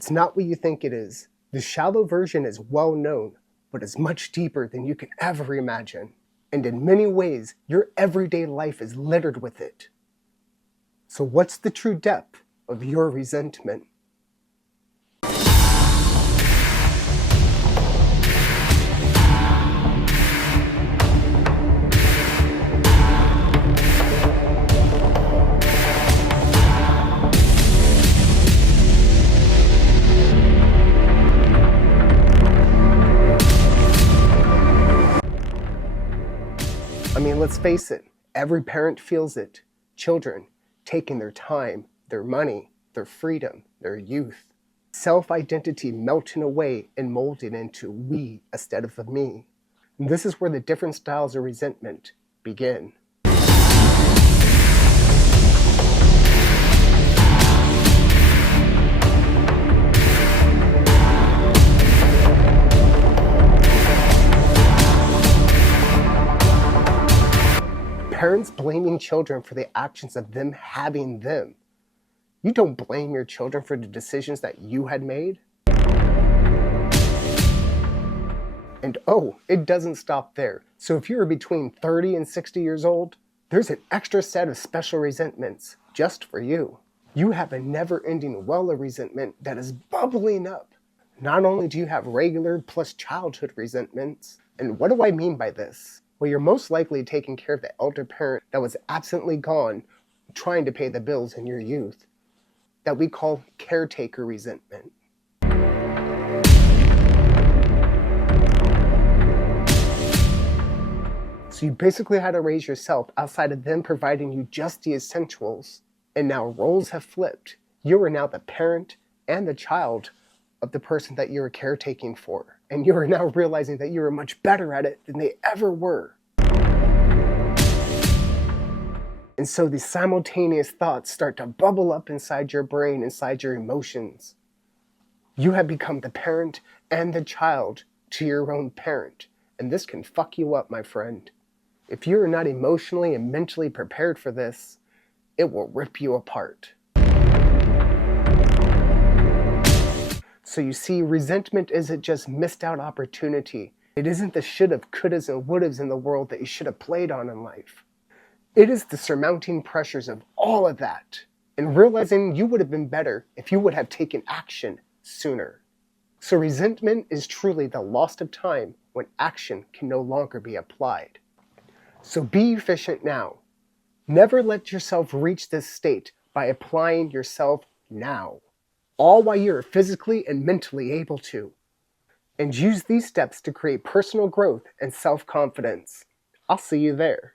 It's not what you think it is. The shallow version is well known, but is much deeper than you can ever imagine. And in many ways, your everyday life is littered with it. So what's the true depth of your resentment? I mean, let's face it, every parent feels it. Children taking their time, their money, their freedom, their youth. Self-identity melting away and molding into we instead of the me. And this is where the different styles of resentment begin. Parents blaming children for the actions of them having them. You don't blame your children for the decisions that you had made. And oh, it doesn't stop there. So if you're between 30 and 60 years old, there's an extra set of special resentments just for you. You have a never-ending well of resentment that is bubbling up. Not only do you have regular plus childhood resentments, and what do I mean by this? Well, you're most likely taking care of the elder parent that was absently gone, trying to pay the bills in your youth, that we call caretaker resentment. So you basically had to raise yourself outside of them providing you just the essentials, and now roles have flipped. You are now the parent and the child of the person that you were caretaking for. And you are now realizing that you are much better at it than they ever were. And so these simultaneous thoughts start to bubble up inside your brain, inside your emotions. You have become the parent and the child to your own parent. And this can fuck you up, my friend. If you are not emotionally and mentally prepared for this, it will rip you apart. So you see, resentment isn't just missed out opportunity. It isn't the should've, could'ves, and would'ves in the world that you should have played on in life. It is the surmounting pressures of all of that, and realizing you would have been better if you would have taken action sooner. So resentment is truly the loss of time when action can no longer be applied. So be efficient now. Never let yourself reach this state by applying yourself now. All while you're physically and mentally able to. And use these steps to create personal growth and self-confidence. I'll see you there.